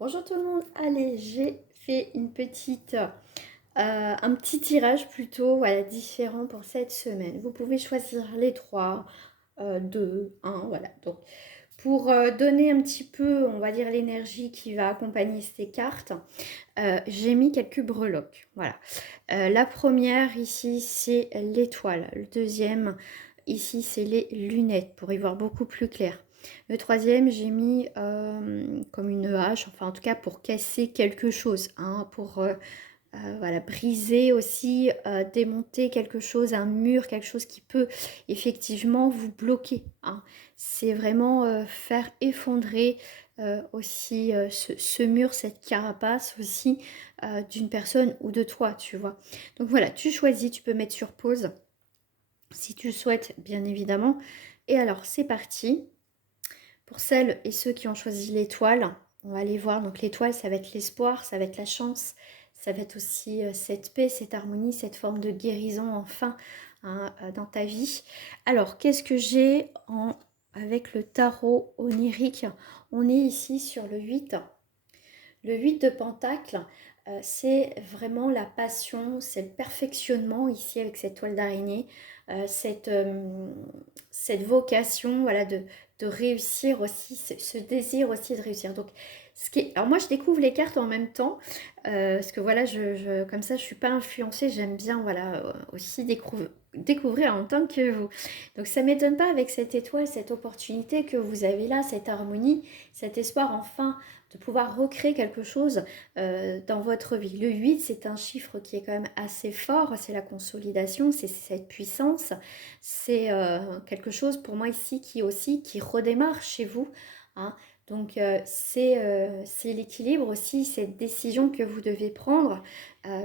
Bonjour tout le monde, allez, j'ai fait un petit tirage plutôt, voilà, différent pour cette semaine. Vous pouvez choisir les trois, deux, un, voilà. Donc, pour donner un petit peu, on va dire, l'énergie qui va accompagner ces cartes, j'ai mis quelques breloques, voilà. La première ici, c'est l'étoile. Le deuxième, ici, c'est les lunettes pour y voir beaucoup plus clair. Le troisième, j'ai mis comme une hache, enfin en tout cas pour casser quelque chose, hein, pour voilà, briser aussi, démonter quelque chose, un mur, quelque chose qui peut effectivement vous bloquer, hein. C'est vraiment faire effondrer aussi ce mur, cette carapace aussi d'une personne ou de toi, tu vois. Donc voilà, tu choisis, tu peux mettre sur pause si tu le souhaites, bien évidemment. Et alors, c'est parti. Pour celles et ceux qui ont choisi l'étoile, on va aller voir. Donc l'étoile, ça va être l'espoir, ça va être la chance, ça va être aussi cette paix, cette harmonie, cette forme de guérison enfin, hein, dans ta vie. Alors, qu'est-ce que j'ai avec le tarot onirique? On est ici sur le 8. Le 8 de Pentacle, c'est vraiment la passion, c'est le perfectionnement ici avec cette toile d'araignée, euh, cette, euh, cette vocation, voilà, de réussir aussi, ce désir aussi de réussir. Donc, alors moi je découvre les cartes en même temps, parce que voilà, comme ça je suis pas influencée, j'aime bien voilà, aussi découvrir en tant que vous. Donc ça m'étonne pas avec cette étoile, cette opportunité que vous avez là, cette harmonie, cet espoir enfin de pouvoir recréer quelque chose dans votre vie. Le 8, c'est un chiffre qui est quand même assez fort, c'est la consolidation, c'est cette puissance, c'est quelque chose pour moi ici qui redémarre chez vous, hein. Donc c'est l'équilibre aussi, cette décision que vous devez prendre.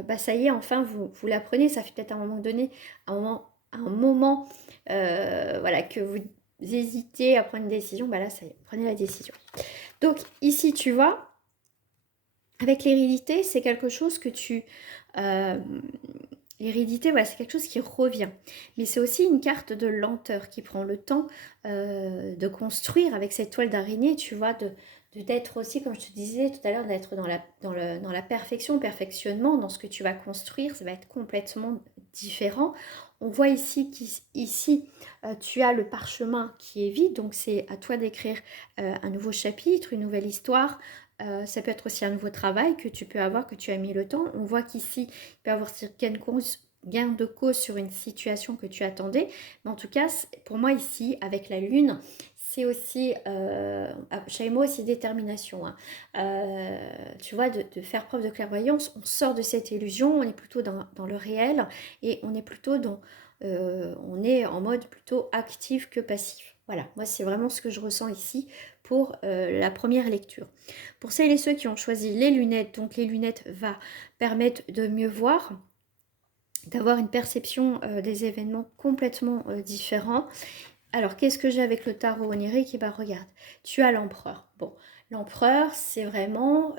Bah, ça y est, enfin vous la prenez, ça fait peut-être un moment donné, un moment voilà, que vous hésitez à prendre une décision, bah là ça y est, prenez la décision. Donc ici, tu vois, avec l'hérédité, c'est quelque chose que tu... euh, L'hérédité, voilà, c'est quelque chose qui revient. Mais c'est aussi une carte de lenteur qui prend le temps de construire avec cette toile d'araignée, tu vois, d'être aussi, comme je te disais tout à l'heure, d'être dans la perfection, perfectionnement, dans ce que tu vas construire, ça va être complètement différent. On voit ici qu'ici, tu as le parchemin qui est vide, donc c'est à toi d'écrire un nouveau chapitre, une nouvelle histoire. Ça peut être aussi un nouveau travail que tu peux avoir, que tu as mis le temps. On voit qu'ici, il peut y avoir gain de cause sur une situation que tu attendais. Mais en tout cas, pour moi ici, avec la lune, c'est aussi, chez moi aussi détermination, hein. Tu vois, de faire preuve de clairvoyance, on sort de cette illusion, on est plutôt dans le réel et on est plutôt on est en mode plutôt actif que passif. Voilà, moi c'est vraiment ce que je ressens ici pour la première lecture. Pour celles et ceux qui ont choisi les lunettes, donc les lunettes va permettre de mieux voir, d'avoir une perception des événements complètement différents. Alors, qu'est-ce que j'ai avec le tarot onirique? Eh bien, regarde, tu as l'empereur. Bon, l'empereur, c'est vraiment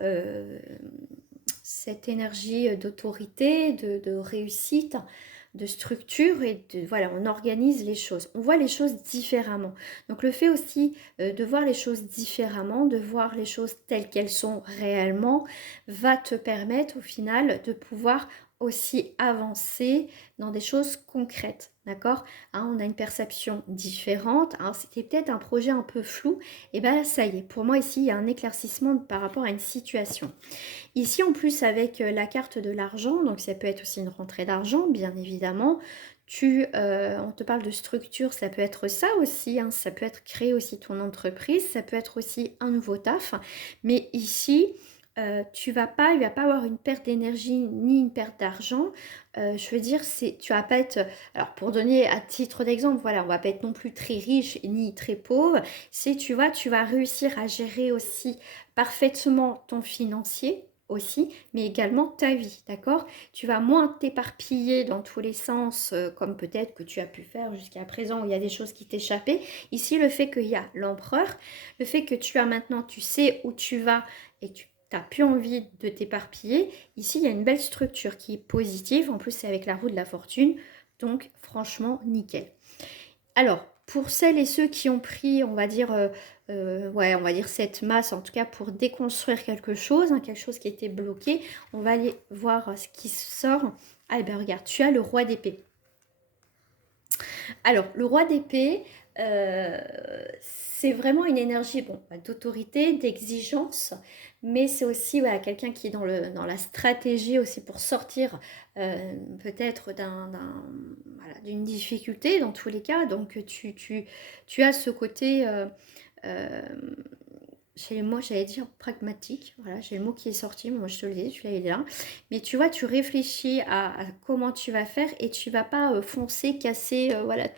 cette énergie d'autorité, de réussite, de structure et voilà, on organise les choses. On voit les choses différemment. Donc, le fait aussi de voir les choses différemment, de voir les choses telles qu'elles sont réellement, va te permettre au final de pouvoir aussi avancer dans des choses concrètes, d'accord? Hein, on a une perception différente. Alors, c'était peut-être un projet un peu flou. Et bien, ça y est. Pour moi, ici, il y a un éclaircissement par rapport à une situation. Ici, en plus, avec la carte de l'argent, donc ça peut être aussi une rentrée d'argent, bien évidemment. On te parle de structure, ça peut être ça aussi, hein, ça peut être créer aussi ton entreprise, ça peut être aussi un nouveau taf. Mais ici, il va pas avoir une perte d'énergie ni une perte d'argent. Je veux dire, tu vas pas être, alors pour donner à titre d'exemple, voilà, on va pas être non plus très riche ni très pauvre. Tu vas réussir à gérer aussi parfaitement ton financier aussi, mais également ta vie, d'accord? Tu vas moins t'éparpiller dans tous les sens, comme peut-être que tu as pu faire jusqu'à présent, où il y a des choses qui t'échappaient. Ici, le fait qu'il y a l'empereur, le fait que tu as maintenant, tu sais où tu vas et tu n'as plus envie de t'éparpiller. Ici, il y a une belle structure qui est positive. En plus, c'est avec la roue de la fortune. Donc, franchement, nickel. Alors, pour celles et ceux qui ont pris, on va dire, ouais, on va dire cette masse, en tout cas pour déconstruire quelque chose, hein, quelque chose qui était bloqué, on va aller voir ce qui sort. Ah, ben regarde, tu as le roi d'épée. Alors, le roi d'épée, c'est vraiment une énergie bon, bah, d'autorité, d'exigence, mais c'est aussi voilà, quelqu'un qui est dans la stratégie aussi pour sortir peut-être voilà, d'une difficulté dans tous les cas. Donc, tu as ce côté, euh, j'ai le mot, j'allais dire pragmatique, voilà, j'ai le mot qui est sorti, moi je te le dis, tu l'as là. Mais tu vois, tu réfléchis à comment tu vas faire et tu vas pas foncer, casser, voilà,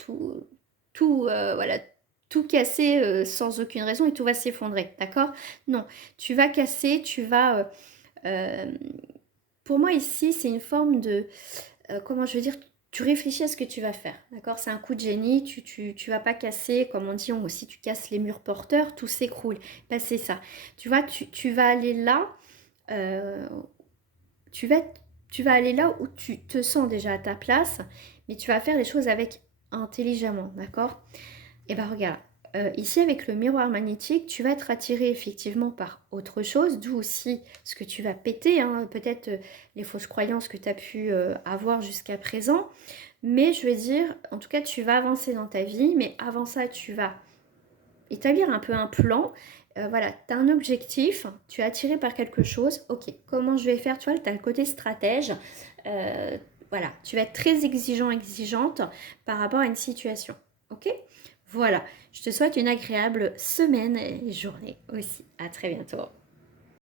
voilà, tout casser sans aucune raison et tout va s'effondrer, d'accord? Non, tu vas casser, euh, pour moi ici, c'est une forme de comment je veux dire, tu réfléchis à ce que tu vas faire, d'accord? C'est un coup de génie, tu vas pas casser, comme on dit, si tu casses les murs porteurs, tout s'écroule. Ben, c'est ça. Tu vois, tu vas aller là, euh, tu vas, tu vas aller là où tu te sens déjà à ta place, mais tu vas faire les choses avec intelligemment, d'accord? Et ben regarde, ici avec le miroir magnétique, tu vas être attiré effectivement par autre chose, d'où aussi ce que tu vas péter, hein, peut-être les fausses croyances que tu as pu avoir jusqu'à présent. Mais je veux dire, en tout cas, tu vas avancer dans ta vie, mais avant ça, tu vas établir un peu un plan. Voilà, tu as un objectif, tu es attiré par quelque chose. Ok, comment je vais faire? Tu vois, tu as le côté stratège. Euh, voilà, tu vas être très exigeant, exigeante par rapport à une situation. Ok? Voilà, je te souhaite une agréable semaine et journée aussi. À très bientôt.